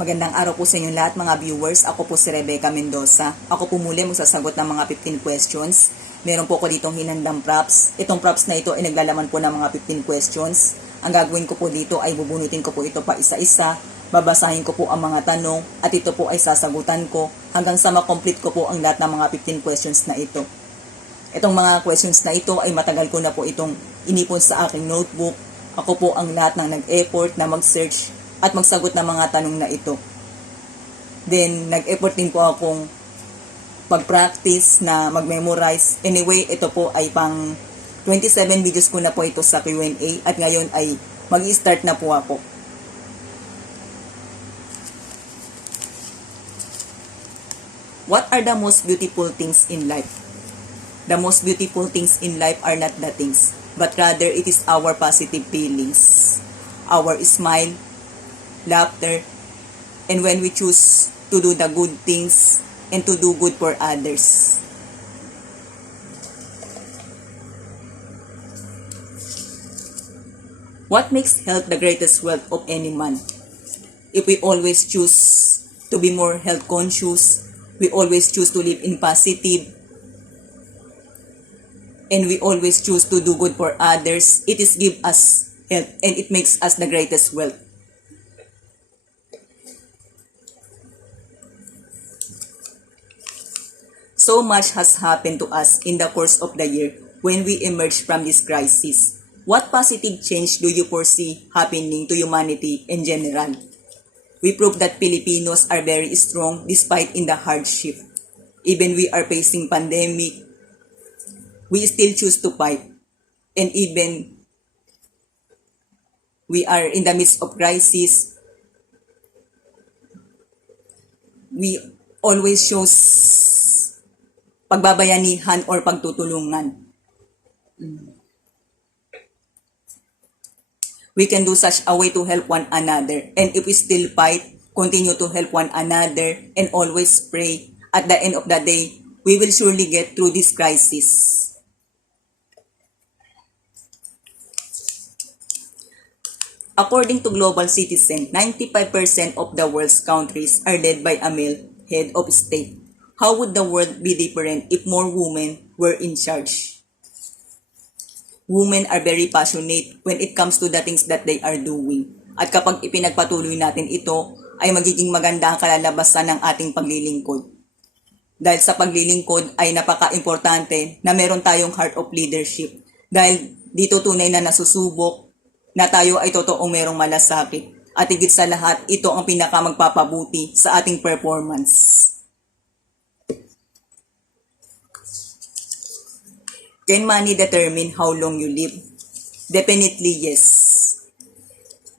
Magandang araw po sa inyo lahat mga viewers. Ako po si Rebecca Mendoza. Ako po muli magsasagot ng mga 15 questions. Meron po ako ditong hinandang props. Itong props na ito ay naglalaman po ng mga 15 questions. Ang gagawin ko po dito ay bubunutin ko po ito pa isa-isa. Babasahin ko po ang mga tanong at ito po ay sasagutan ko hanggang sa makomplete ko po ang lahat ng mga 15 questions na ito. Itong mga questions na ito ay matagal ko na po itong inipon sa aking notebook. Ako po ang lahat ng nag-effort na mag-search at magsagot ng mga tanong na ito. Then, nag-effort din po akong mag-practice na mag-memorize. Anyway, ito po ay pang 27 videos ko na po ito sa Q&A at ngayon ay mag-start na po ako. What are the most beautiful things in life? The most beautiful things in life are not the things, but rather it is our positive feelings, our smile, laughter, and when we choose to do the good things and to do good for others. What makes health the greatest wealth of any man? If we always choose to be more health conscious, we always choose to live in positive, and we always choose to do good for others, it is give us health and it makes us the greatest wealth. So much has happened to us in the course of the year when we emerge from this crisis. What positive change do you foresee happening to humanity in general? We prove that Filipinos are very strong despite in the hardship. Even we are facing pandemic, we still choose to fight. And even we are in the midst of crisis, we always shows pagbabayanihan or pagtutulungan. We can do such a way to help one another. And if we still fight, continue to help one another and always pray, at the end of the day, we will surely get through this crisis. According to Global Citizen, 95% of the world's countries are led by a male head of state. How would the world be different if more women were in charge? Women are very passionate when it comes to the things that they are doing. At kapag ipinagpatuloy natin ito, ay magiging maganda ang kalalabasan ng ating paglilingkod. Dahil sa paglilingkod ay napaka-importante na meron tayong heart of leadership. Dahil dito tunay na nasusubok na tayo ay totoong merong malasakit. At higit sa lahat, ito ang pinakamagpapabuti sa ating performance. Can money determine how long you live? Definitely yes.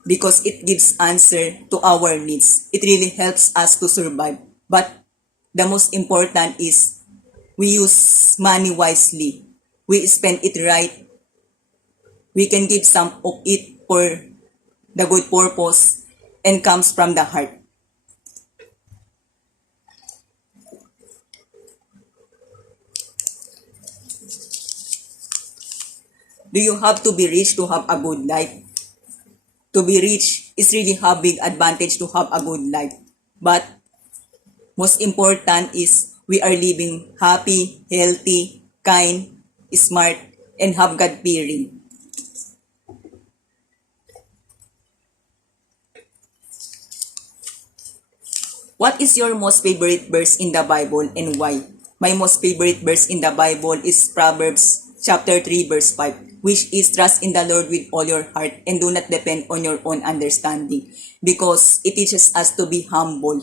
Because it gives answer to our needs. It really helps us to survive. But the most important is we use money wisely. We spend it right. We can give some of it for the good purpose and comes from the heart. Do you have to be rich to have a good life? To be rich is really a big advantage to have a good life. But most important is we are living happy, healthy, kind, smart, and have God-fearing. What is your most favorite verse in the Bible and why? My most favorite verse in the Bible is Proverbs chapter 3 verse 5, which is trust in the Lord with all your heart and do not depend on your own understanding, because it teaches us to be humble,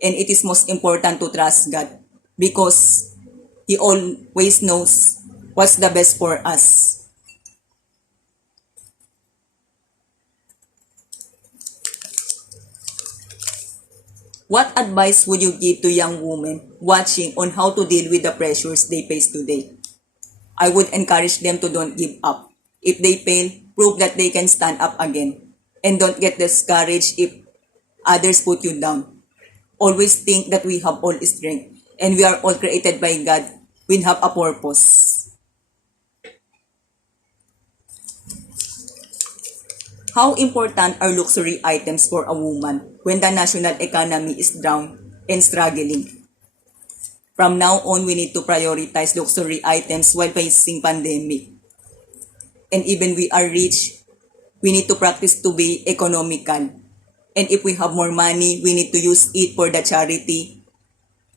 and it is most important to trust God because He always knows what's the best for us. What advice would you give to young women watching on how to deal with the pressures they face today? I would encourage them to don't give up. If they fail, prove that they can stand up again. And don't get discouraged if others put you down. Always think that we have all strength and we are all created by God. We have a purpose. How important are luxury items for a woman when the national economy is down and struggling? From now on, we need to prioritize luxury items while facing pandemic. And even we are rich, we need to practice to be economical. And if we have more money, we need to use it for the charity,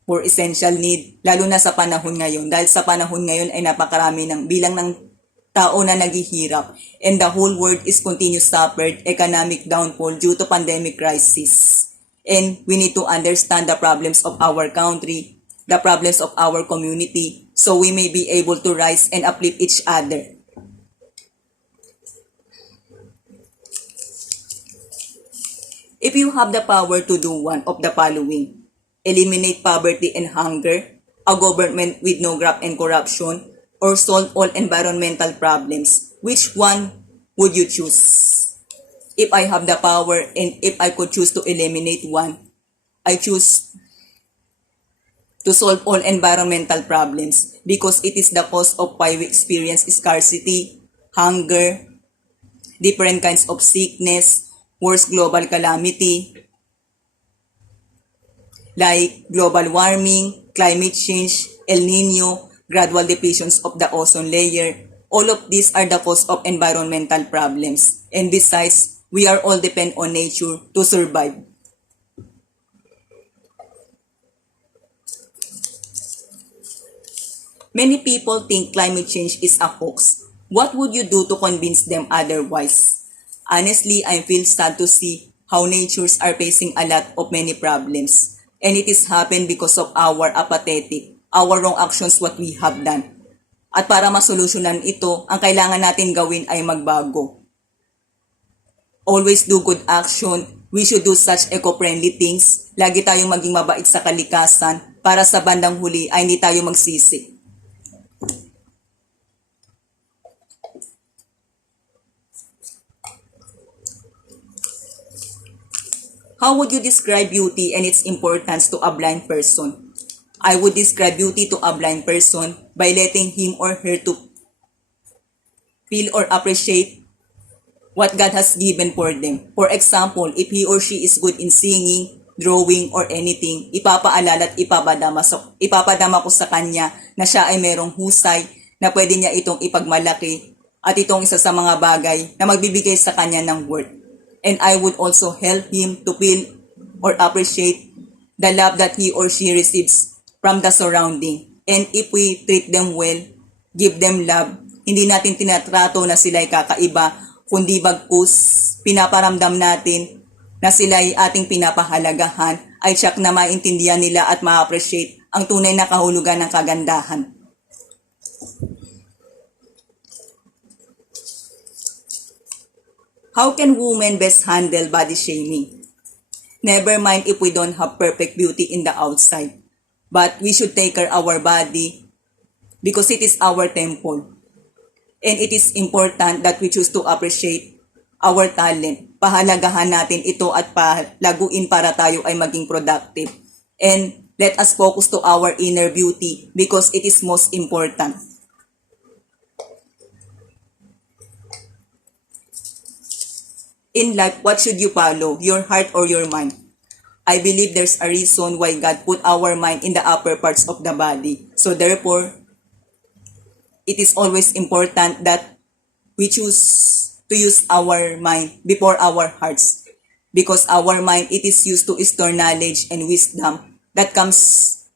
for essential need, lalo na sa panahon ngayon. Dahil sa panahon ngayon ay napakarami ng bilang ng tao na naghihirap. And the whole world is continuous suffered economic downfall due to pandemic crisis. And we need to understand the problems of our country, the problems of our community, so we may be able to rise and uplift each other. If you have the power to do one of the following: eliminate poverty and hunger, a government with no graft and corruption, or solve all environmental problems, which one would you choose? If I have the power and if I could choose to eliminate one, I choose to solve all environmental problems because it is the cause of why we experience scarcity, hunger, different kinds of sickness, worse global calamity, like global warming, climate change, El Nino, gradual depletions of the ozone layer. All of these are the cause of environmental problems. And besides, we are all depend on nature to survive. Many people think climate change is a hoax. What would you do to convince them otherwise? Honestly, I feel sad to see how natures are facing a lot of many problems. And it is happened because of our apathetic, our wrong actions what we have done. At para masolusyonan ito, ang kailangan natin gawin ay magbago. Always do good action. We should do such eco-friendly things. Lagi tayong maging mabait sa kalikasan para sa bandang huli ay hindi tayo magsisi. How would you describe beauty and its importance to a blind person? I would describe beauty to a blind person by letting him or her to feel or appreciate what God has given for them. For example, if he or she is good in singing, drawing, or anything, ipapaalala at ipapadama ko sa kanya na siya ay merong husay na pwede niya itong ipagmalaki at itong isa sa mga bagay na magbibigay sa kanya ng worth. And I would also help him to feel or appreciate the love that he or she receives from the surrounding. And if we treat them well, give them love, hindi natin tinatrato na sila ay kakaiba, kundi bagkus pinaparamdam natin na sila ay ating pinapahalagahan, ay tiyak na maintindihan nila at ma-appreciate ang tunay na kahulugan ng kagandahan. How can women best handle body shaming? Never mind if we don't have perfect beauty in the outside, but we should take care of our body because it is our temple. And it is important that we choose to appreciate our talent. Pahalagahan natin ito at palaguin para tayo ay maging productive. And let us focus to our inner beauty because it is most important. In life, what should you follow? Your heart or your mind? I believe there's a reason why God put our mind in the upper parts of the body. So therefore, it is always important that we choose to use our mind before our hearts. Because our mind, it is used to store knowledge and wisdom that comes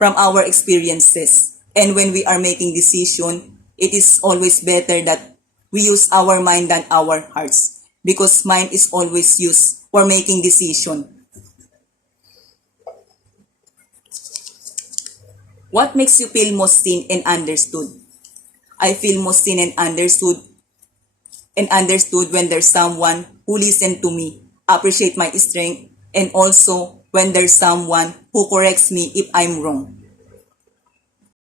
from our experiences. And when we are making decision, it is always better that we use our mind than our hearts. Because mind is always used for making decision. What makes you feel most seen and understood? I feel most seen and understood when there's someone who listens to me, appreciate my strength, and also when there's someone who corrects me if I'm wrong.